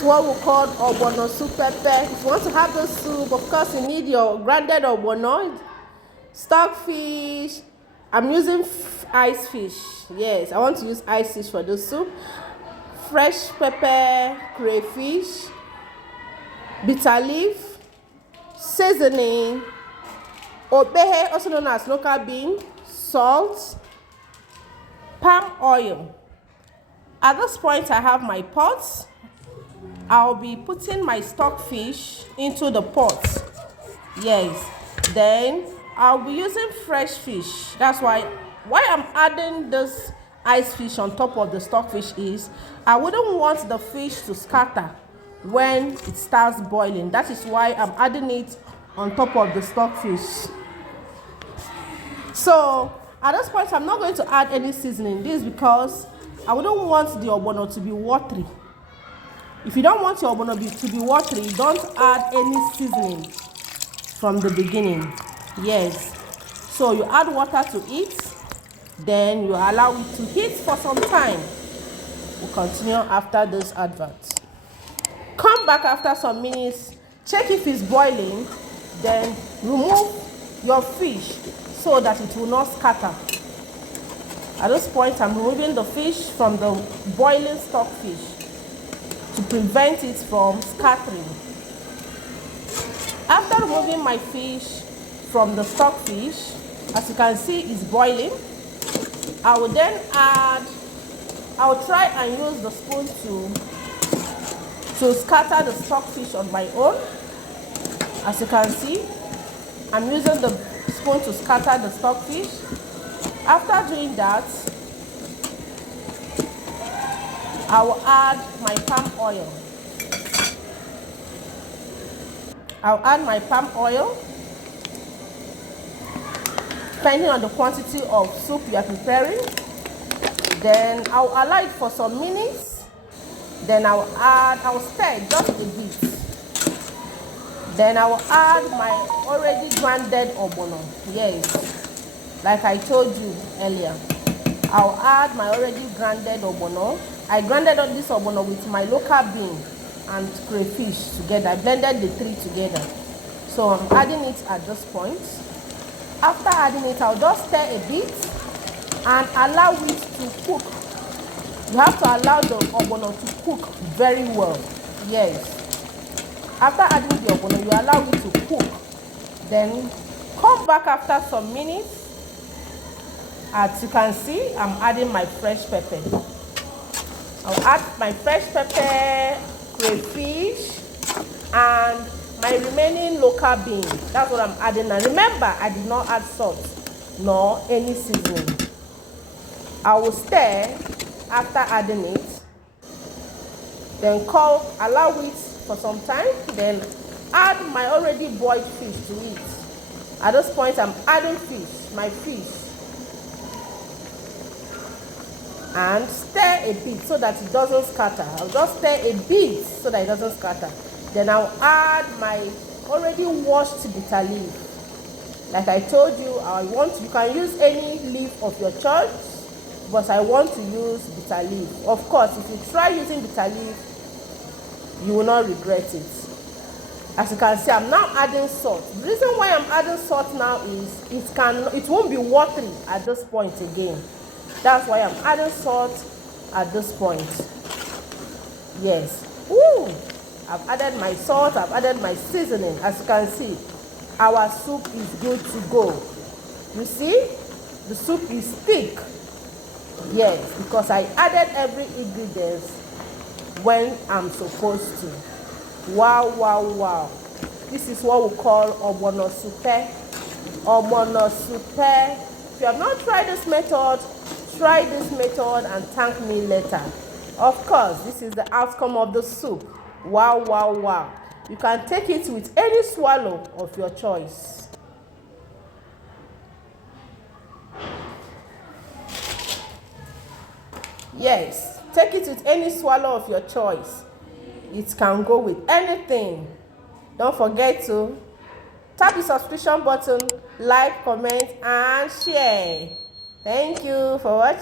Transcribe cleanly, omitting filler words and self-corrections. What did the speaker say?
is what we call ogbono soup pepper. If you want to have this soup, of course you need your grounded ogbono, stockfish. I'm using ice fish. Yes, I want to use ice fish for this soup. Fresh pepper, crayfish, bitter leaf, seasoning, obehe, also known as local bean, salt, palm oil. At this point, I have my pot. I'll be putting my stockfish into the pot. Yes, then I'll be using fresh fish. That's why I'm adding this ice fish on top of the stockfish is I wouldn't want the fish to scatter when it starts boiling. That is why I'm adding it on top of the stockfish. So at this point, I'm not going to add any seasoning. This is because I wouldn't want the ogbono to be watery. If you don't want your ogbono to be watery, don't add any seasoning from the beginning. Yes. So you add water to it, then you allow it to heat for some time. We'll continue after this advert. Come back after some minutes, check if it's boiling, then remove your fish so that it will not scatter. At this point, I'm removing the fish from the boiling stockfish to prevent it from scattering. After removing my fish from the stockfish, as you can see, it's boiling. I will try and use the spoon to scatter the stockfish on my own. As you can see, I'm using the spoon to scatter the stockfish. After doing that, I will add my palm oil. I'll add my palm oil, depending on the quantity of soup you are preparing. Then I'll allow it for some minutes. Then I'll stir just a bit. Then I will add my already grounded ogbono. Yes, like I told you earlier, I'll add my already grounded ogbono. I grounded on this ogbono with my local bean and crayfish together. I blended the three together. So I'm adding it at this point. After adding it, I'll just stir a bit and allow it to cook. You have to allow the ogbono to cook very well. Yes. After adding the ogbono, you allow it to cook. Then come back after some minutes. As you can see, I'm adding my fresh pepper. I'll add my fresh pepper, crayfish, and my remaining local bean. That's what I'm adding now. Remember, I did not add salt nor any seasoning. I will stir after adding it. Then allow it for some time. Then add my already boiled fish to it. At this point, I'm adding my fish. And stir a bit so that it doesn't scatter. I'll just stir a bit so that it doesn't scatter. Then I'll add my already washed bitter leaf. Like I told you, you can use any leaf of your choice, but I want to use bitter leaf. Of course, if you try using bitter leaf, you will not regret it. As you can see, I'm now adding salt. The reason why I'm adding salt now is it won't be watery at this point again. That's why I'm adding salt at this point. Yes. Woo! I've added my salt, I've added my seasoning. As you can see, our soup is good to go. You see, the soup is thick. Yes, because I added every ingredient when I'm supposed to. Wow, wow, wow. This is what we call ogbono soup. Ogbono soup. If you have not tried this method, try this method and thank me later. Of course, this is the outcome of the soup. Wow, wow, wow. You can take it with any swallow of your choice. Yes, take it with any swallow of your choice. It can go with anything. Don't forget to tap the subscription button, like, comment, and share. Thank you for watching.